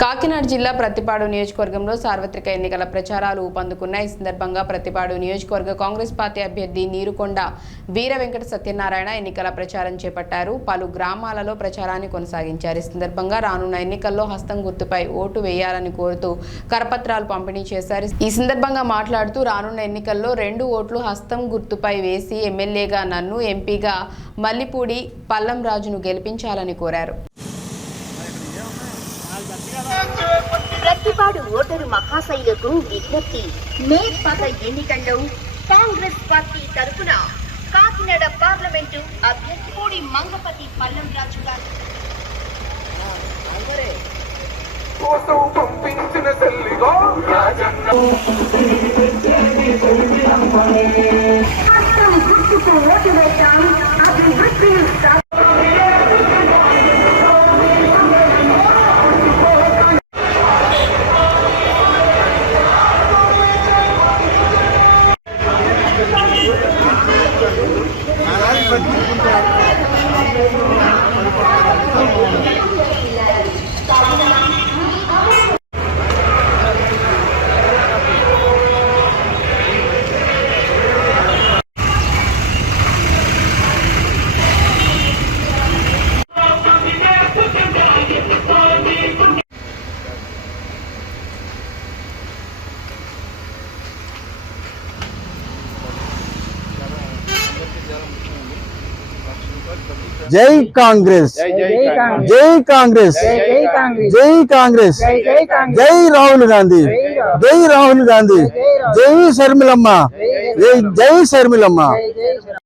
కాకినాడ జిల్లా ప్రతిపాడు నియోజకవర్గంలో సార్వత్రిక ఎన్నికల ప్రచారాలు ఊపందుకున్నాయి. ఈ సందర్భంగా ప్రతిపాడు నియోజకవర్గ కాంగ్రెస్ పార్టీ అభ్యర్థి నీరుకొండ వీర వెంకట సత్యనారాయణ ఎన్నికల ప్రచారం చేపట్టారు. పలు గ్రామాలలో ప్రచారాన్ని కొనసాగించారు. ఈ సందర్భంగా రానున్న ఎన్నికల్లో హస్తం గుర్తుపై ఓటు వేయాలని కోరుతూ కరపత్రాలు పంపిణీ చేశారు. ఈ సందర్భంగా మాట్లాడుతూ రానున్న ఎన్నికల్లో రెండు ఓట్లు హస్తం గుర్తుపై వేసి ఎమ్మెల్యేగా నన్ను ఎంపీగా మల్లిపూడి పల్లం రాజును గెలిపించాలని కోరారు. ప్రతిపాడు ఓటరు మహాశైలకు విజ్ఞప్తి. మే పద ఎన్నికల్లో కాంగ్రెస్ పార్టీ తరఫున కాకినాడ పార్లమెంటు అభ్యర్థి పూడి మంగపతి పల్లం రాజు గారు. కోసం పంపించిన రాజన్న జై కాంగ్రెస్. జై కాంగ్రెస్. జై కాంగ్రెస్. జై రాహుల్ గాంధీ. జై రాహుల్. గాంధీ. జై శర్మిలమ్మ. జై జై శర్మిలమ్మ.